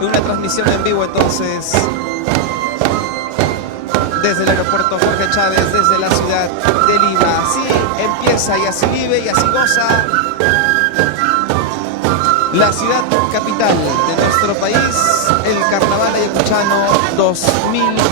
en una transmisión en vivo entonces desde el aeropuerto Jorge Chávez, desde la ciudad de Lima. Así empieza y así vive y así goza la ciudad capital de nuestro país, el Carnaval Ayacuchano 2020.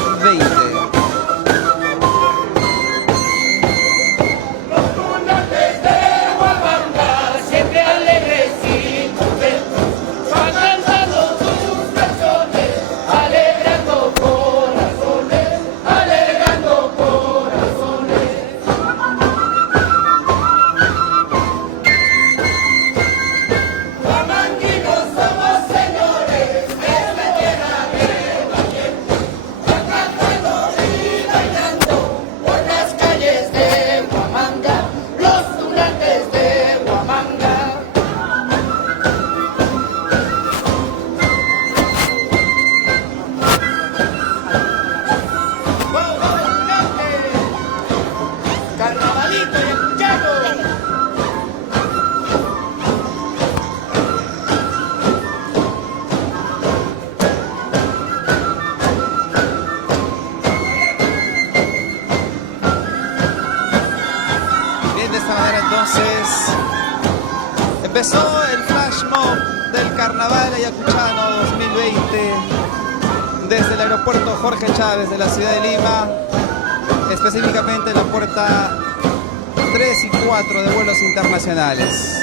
Empezó el flash mob del Carnaval Ayacuchano 2020 desde el aeropuerto Jorge Chávez de la ciudad de Lima, específicamente en la puerta 3 y 4 de vuelos internacionales.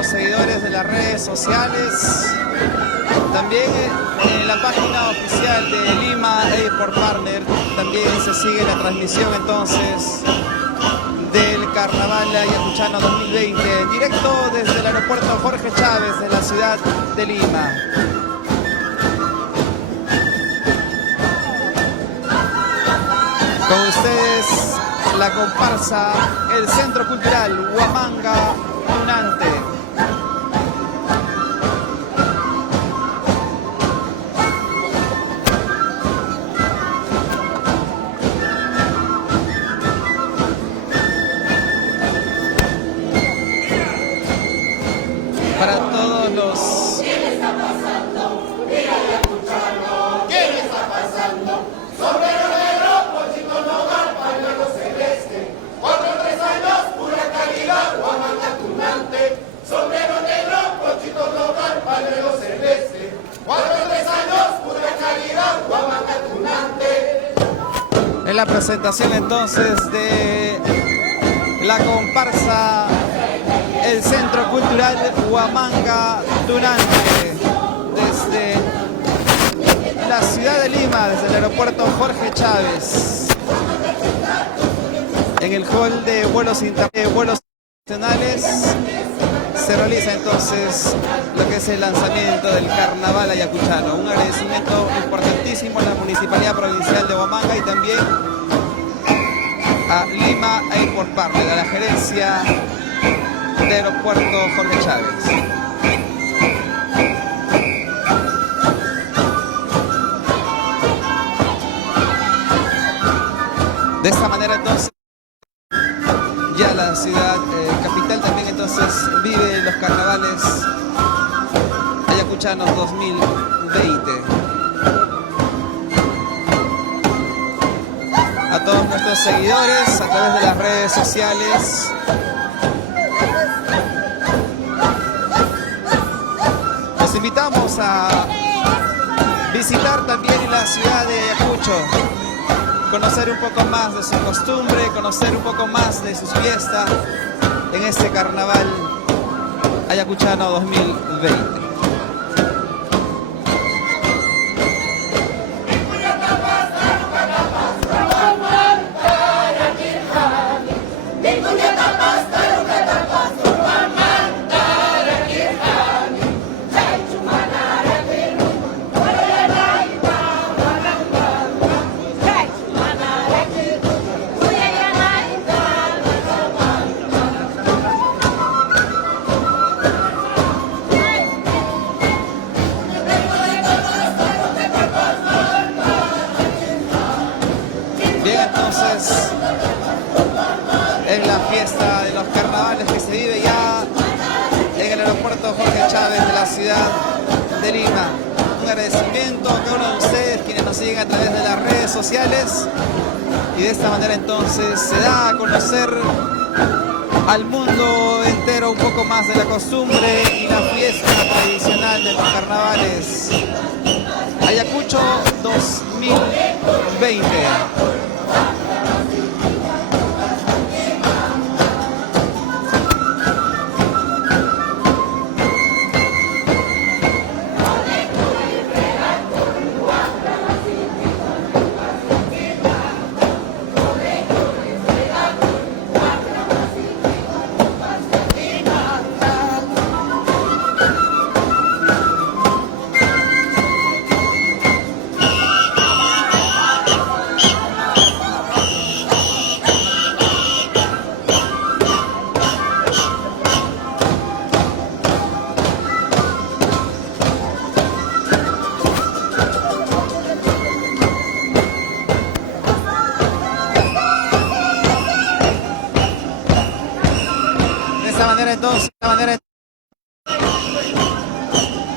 Seguidores de las redes sociales, también en la página oficial de Lima Airport Partner también se sigue la transmisión entonces del Carnaval Ayacuchano 2020 en directo desde el aeropuerto Jorge Chávez de la ciudad de Lima. Con ustedes la comparsa, el Centro Cultural Huamanga Tunante. Para todos los... ¿Qué le está pasando? Mira Ayacuchano. ¿Qué le está pasando? Sombrero negro, pochito nogal, pañuelo celeste. 4 o 3 años, pura calidad, Huamanga Tunante. Sombrero negro, pochito nogal, pañuelo celeste. 4 o 3 años, pura calidad, Huamanga Tunante. En la presentación entonces de la comparsa, el Centro Cultural Huamanga Tunante, desde la ciudad de Lima, desde el aeropuerto Jorge Chávez, en el hall de vuelos internacionales, se realiza entonces lo que es el lanzamiento del Carnaval Ayacuchano. Un agradecimiento importantísimo a la Municipalidad Provincial de Huamanga y también a Lima Airport Partner, a la gerencia de aeropuerto Jorge Chávez. De esta manera entonces ya la ciudad capital también entonces vive los carnavales ayacuchanos 2020. A todos nuestros seguidores a través de las redes sociales, los invitamos a visitar también la ciudad de Ayacucho, conocer un poco más de su costumbre, conocer un poco más de sus fiestas en este Carnaval Ayacuchano 2020. ¡Vamos! Bien, entonces es la fiesta de los carnavales que se vive ya en el aeropuerto Jorge Chávez de la ciudad de Lima. Un agradecimiento a cada uno de ustedes quienes nos siguen a través de las redes sociales, y de esta manera entonces se da a conocer al mundo entero un poco más de la costumbre y la fiesta tradicional de los carnavales. Ayacucho 2020.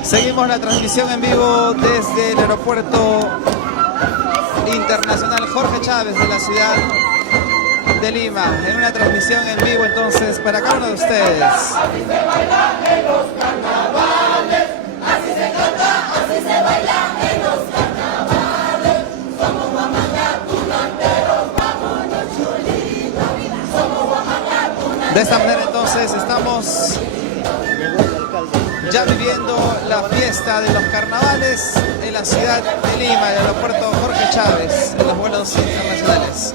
Seguimos la transmisión en vivo desde el aeropuerto internacional Jorge Chávez de la ciudad de Lima, en una transmisión en vivo entonces para cada uno de ustedes. Así se baila en los carnavales, así se canta, así se baila en los carnavales. Somos guamangatunanteros, vámonos chulitos, somos guamangatunanteros. De esta manera entonces estamos ya viviendo la fiesta de los carnavales en la ciudad de Lima, el aeropuerto Jorge Chávez, en los vuelos internacionales.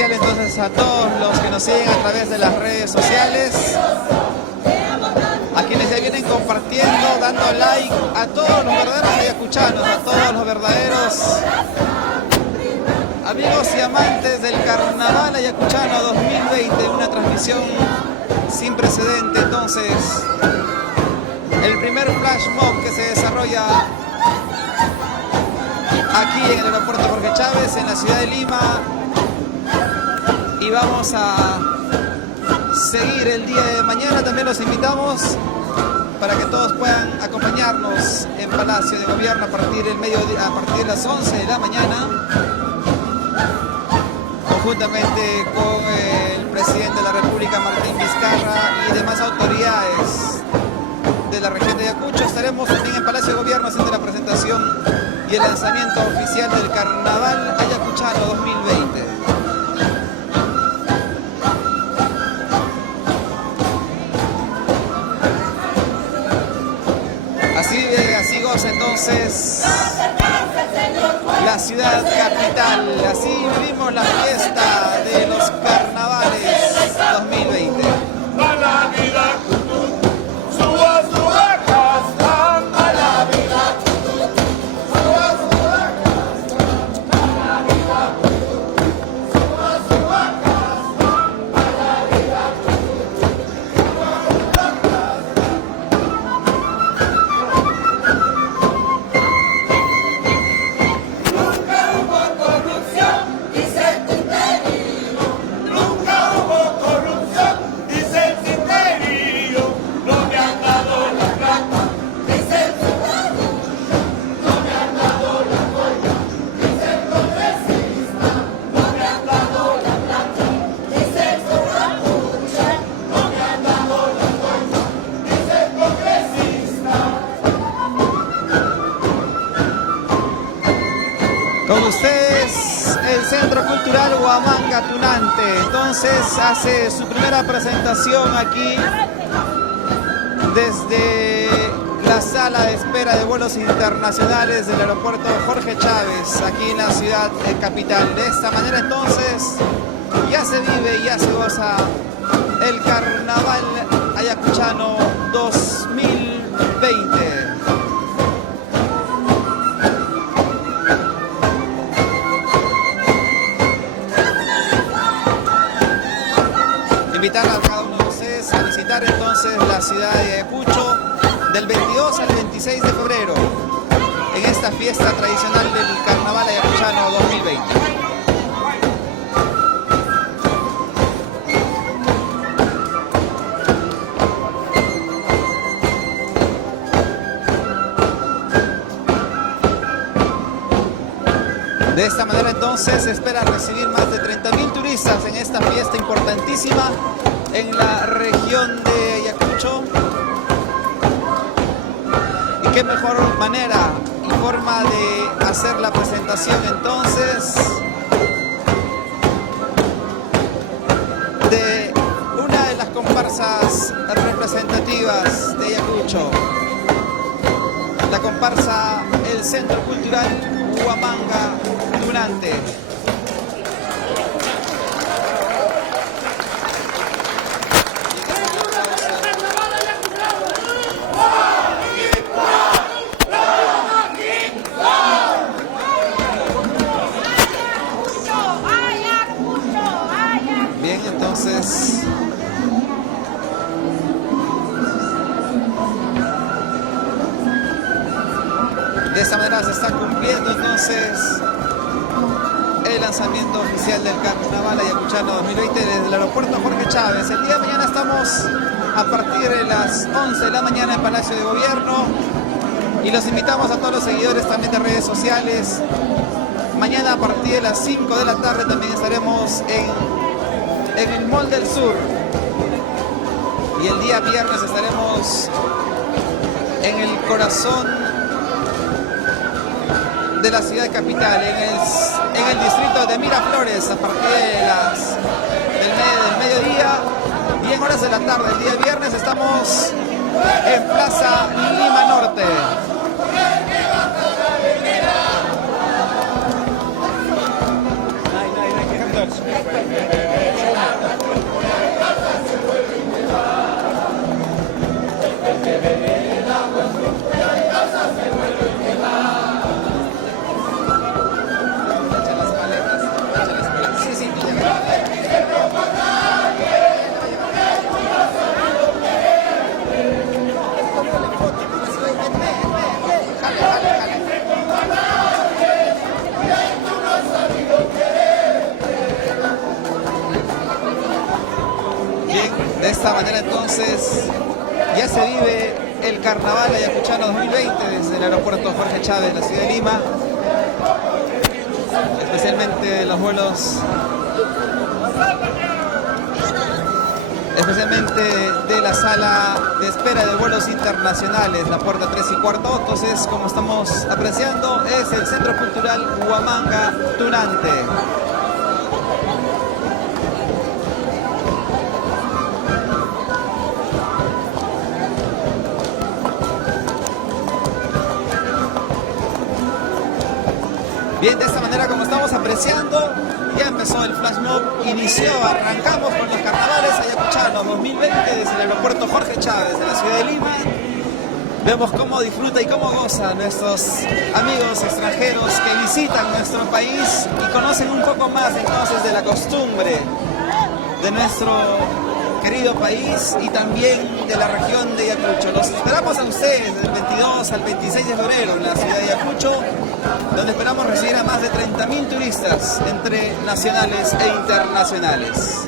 Entonces a todos los que nos siguen a través de las redes sociales, a quienes ya vienen compartiendo, dando like, a todos los verdaderos ayacuchanos, a todos los verdaderos amigos y amantes del Carnaval Ayacuchano 2020, una transmisión sin precedente. Entonces, el primer flash mob que se desarrolla aquí en el aeropuerto Jorge Chávez, en la ciudad de Lima. Y vamos a seguir el día de mañana. También los invitamos para que todos puedan acompañarnos en Palacio de Gobierno a partir de las 11 de la mañana, conjuntamente con el presidente de la República, Martín Vizcarra, y demás autoridades de la región de Ayacucho. Estaremos también en Palacio de Gobierno haciendo la presentación y el lanzamiento oficial del Carnaval Ayacuchano 2020. Así goza entonces la ciudad capital. Así vivimos la fiesta de los carnavales 2020. ustedes el Centro Cultural Huamanga Tunante. Entonces hace su primera presentación aquí desde la sala de espera de vuelos internacionales del aeropuerto Jorge Chávez, aquí en la ciudad capital. De esta manera entonces ya se vive y ya se goza el Carnaval Ayacuchano 2020. Invitar a cada uno de ustedes a visitar entonces la ciudad de Ayacucho del 22 al 26 de febrero en esta fiesta tradicional del Carnaval Ayacuchano 2020. De esta manera entonces se espera recibir más de 30.000 turistas en esta fiesta importantísima en la región de Ayacucho. Y qué mejor manera y forma de hacer la presentación entonces de una de las comparsas representativas de Ayacucho, la comparsa El Centro Cultural Huamanga Tunante. Bien, entonces de esta manera se está cumpliendo entonces el lanzamiento oficial del Carnaval Ayacuchano 2020 desde el aeropuerto Jorge Chávez. El día de mañana estamos a partir de las 11 de la mañana en Palacio de Gobierno y los invitamos a todos los seguidores también de redes sociales. Mañana a partir de las 5 de la tarde también estaremos en el Mall del Sur y el día viernes estaremos en el corazón de la ciudad capital, en el distrito de Miraflores a partir de del mediodía, y en horas de la tarde el día viernes estamos en Plaza Lima Norte. De esta manera entonces ya se vive el Carnaval Ayacuchano 2020 desde el aeropuerto Jorge Chávez, la ciudad de Lima, especialmente los vuelos, especialmente de la sala de espera de vuelos internacionales, la puerta 3 y cuarto. Entonces, como estamos apreciando, es el Centro Cultural Huamanga Tunante. Bien, de esta manera, como estamos apreciando, ya empezó el flash mob, arrancamos con los carnavales ayacuchanos 2020 desde el aeropuerto Jorge Chávez de la ciudad de Lima. Vemos cómo disfruta y cómo goza nuestros amigos extranjeros que visitan nuestro país y conocen un poco más entonces de la costumbre de nuestro querido país y también de la región de Ayacucho. Los esperamos a ustedes del 22 al 26 de febrero en la ciudad de Ayacucho, donde esperamos recibir a más de 30.000 turistas entre nacionales e internacionales.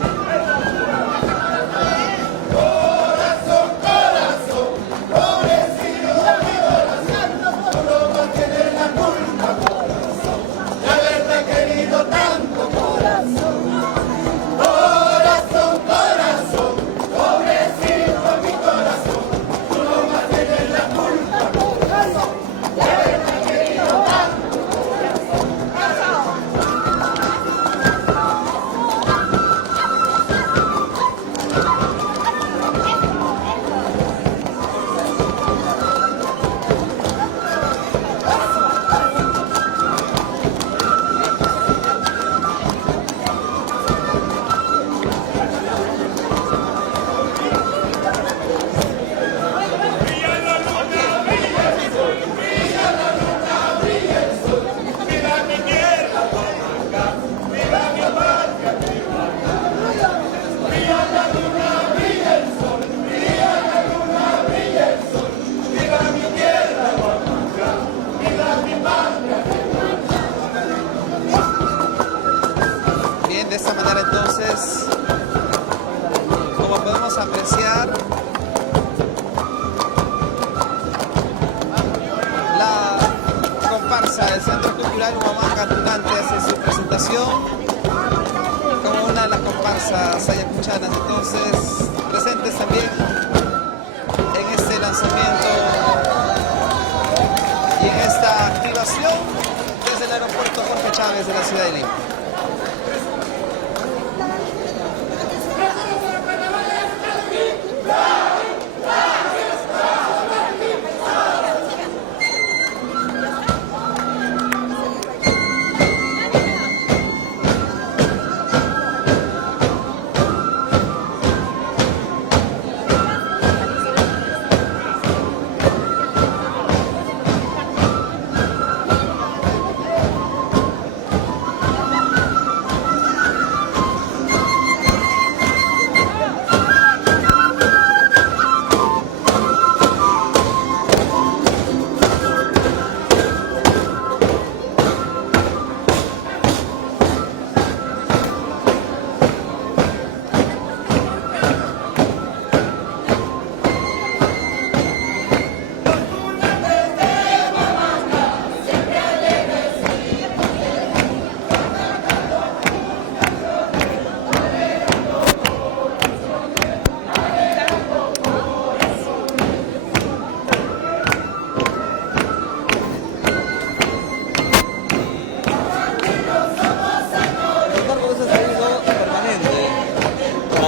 participante hace su presentación como una de las comparsas ayacuchanas, entonces presentes también en este lanzamiento y en esta activación desde el aeropuerto Jorge Chávez de la ciudad de Lima.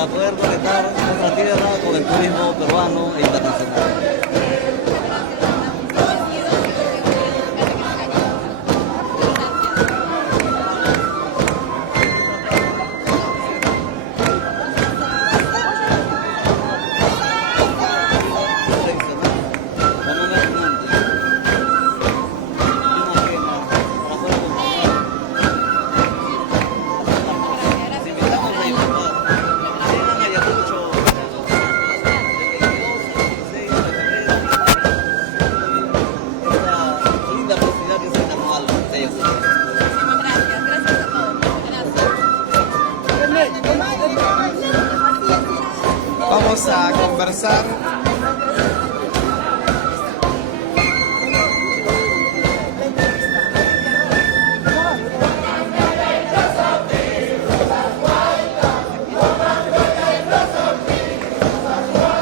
Poder conectar nuestra tierra con el turismo peruano e internacional. Vamos a conversar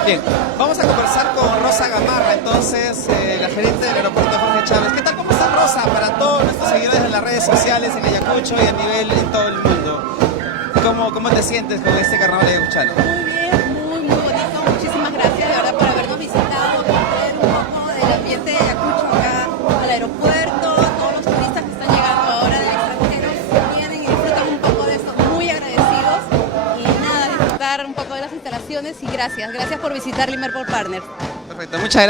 bien, vamos a conversar con Rosa Gamarra, entonces, la gerente del aeropuerto Jorge Chávez. ¿Qué tal? ¿Cómo está Rosa? Para todos nuestros seguidores en las redes sociales, en Ayacucho y a nivel en todo el mundo. ¿Cómo te sientes con este carnaval ayacuchano? Muy bien, muy bonito. Muchísimas gracias de verdad por habernos visitado, por traer un poco del ambiente de Ayacucho acá al aeropuerto. Todos los turistas que están llegando ahora del extranjero vienen y disfrutan un poco de esto. Muy agradecidos y nada, disfrutar un poco de las instalaciones y gracias por visitar Liverpool Partners. Perfecto, muchas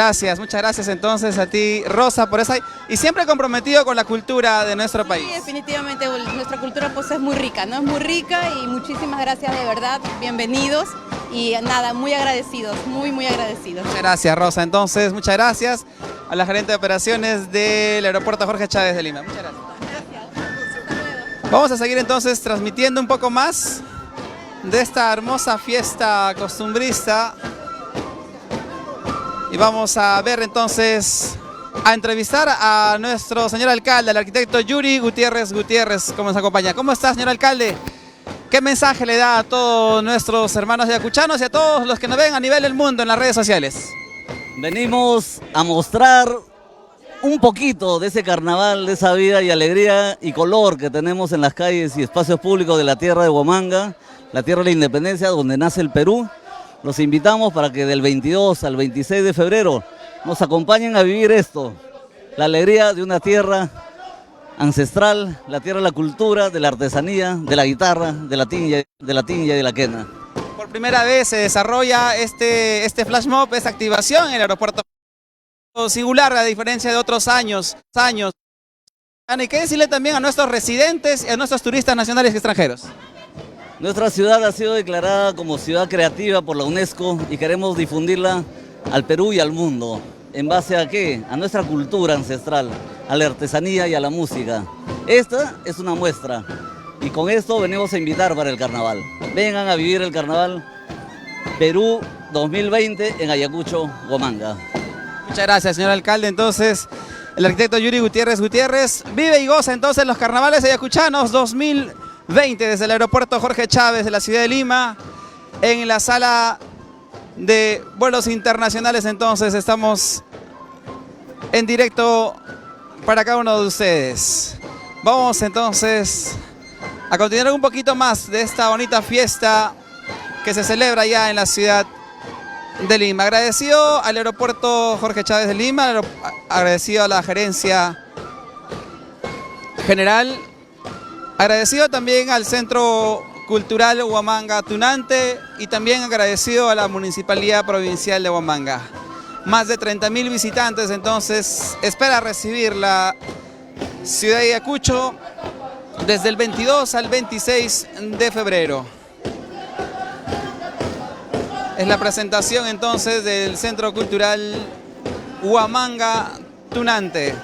gracias entonces a ti, Rosa, por esa y siempre comprometido con la cultura de nuestro país. Sí, definitivamente nuestra cultura pues es muy rica, ¿no? Es muy rica y muchísimas gracias de verdad, bienvenidos y nada, muy agradecidos, muy agradecidos. Muchas gracias, Rosa. Entonces, muchas gracias a la gerente de operaciones del aeropuerto Jorge Chávez de Lima. Muchas gracias. Hasta luego. Vamos a seguir entonces transmitiendo un poco más de esta hermosa fiesta costumbrista y vamos a ver entonces, a entrevistar a nuestro señor alcalde, al arquitecto Yuri Gutiérrez, ¿cómo nos acompaña? ¿Cómo está, señor alcalde? ¿Qué mensaje le da a todos nuestros hermanos ayacuchanos y a todos los que nos ven a nivel del mundo en las redes sociales? Venimos a mostrar un poquito de ese carnaval, de esa vida y alegría y color que tenemos en las calles y espacios públicos de la tierra de Huamanga, la tierra de la independencia, donde nace el Perú. Los invitamos para que del 22 al 26 de febrero nos acompañen a vivir esto, la alegría de una tierra ancestral, la tierra de la cultura, de la artesanía, de la guitarra, de la tiña y de la quena. Por primera vez se desarrolla este flash mob, esta activación en el aeropuerto singular, a diferencia de otros años. ¿Y qué decirle también a nuestros residentes y a nuestros turistas nacionales y extranjeros? Nuestra ciudad ha sido declarada como ciudad creativa por la UNESCO y queremos difundirla al Perú y al mundo. ¿En base a qué? A nuestra cultura ancestral, a la artesanía y a la música. Esta es una muestra y con esto venimos a invitar para el carnaval. Vengan a vivir el carnaval Perú 2020 en Ayacucho, Huamanga. Muchas gracias, señor alcalde. Entonces, el arquitecto Yuri Gutiérrez. Vive y goza entonces los carnavales ayacuchanos 2020 desde el aeropuerto Jorge Chávez de la ciudad de Lima. En la sala de vuelos internacionales entonces estamos en directo para cada uno de ustedes. Vamos entonces a continuar un poquito más de esta bonita fiesta que se celebra ya en la ciudad de Lima. Agradecido al aeropuerto Jorge Chávez de Lima, agradecido a la gerencia general, agradecido también al Centro Cultural Huamanga Tunante y también agradecido a la Municipalidad Provincial de Huamanga. Más de 30.000 visitantes entonces espera recibir la ciudad de Ayacucho desde el 22 al 26 de febrero. Es la presentación entonces del Centro Cultural Huamanga Tunante.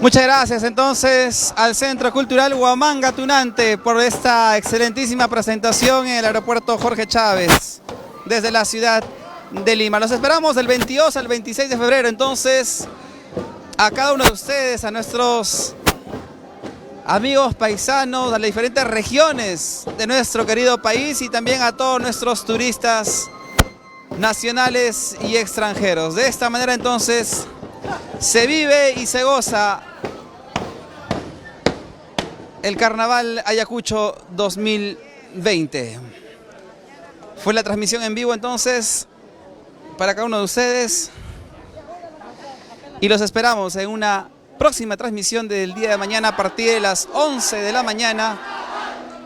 Muchas gracias entonces al Centro Cultural Huamanga Tunante por esta excelentísima presentación en el aeropuerto Jorge Chávez desde la ciudad de Lima. Los esperamos del 22 al 26 de febrero entonces a cada uno de ustedes, a nuestros amigos paisanos, a las diferentes regiones de nuestro querido país y también a todos nuestros turistas nacionales y extranjeros. De esta manera entonces se vive y se goza el Carnaval Ayacucho 2020. Fue la transmisión en vivo entonces para cada uno de ustedes y los esperamos en una próxima transmisión del día de mañana a partir de las 11 de la mañana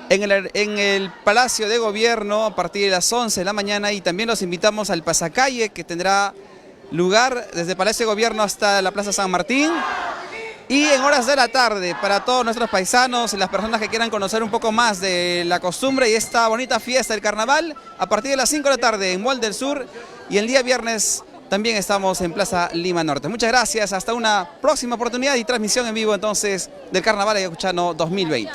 en el Palacio de Gobierno a partir de las 11 de la mañana, y también los invitamos al pasacalle que tendrá lugar desde el Palacio de Gobierno hasta la Plaza San Martín. Y en horas de la tarde, para todos nuestros paisanos y las personas que quieran conocer un poco más de la costumbre y esta bonita fiesta del carnaval, a partir de las 5 de la tarde en Mall del Sur, y el día viernes también estamos en Plaza Lima Norte. Muchas gracias, hasta una próxima oportunidad y transmisión en vivo entonces del Carnaval Ayacuchano 2020.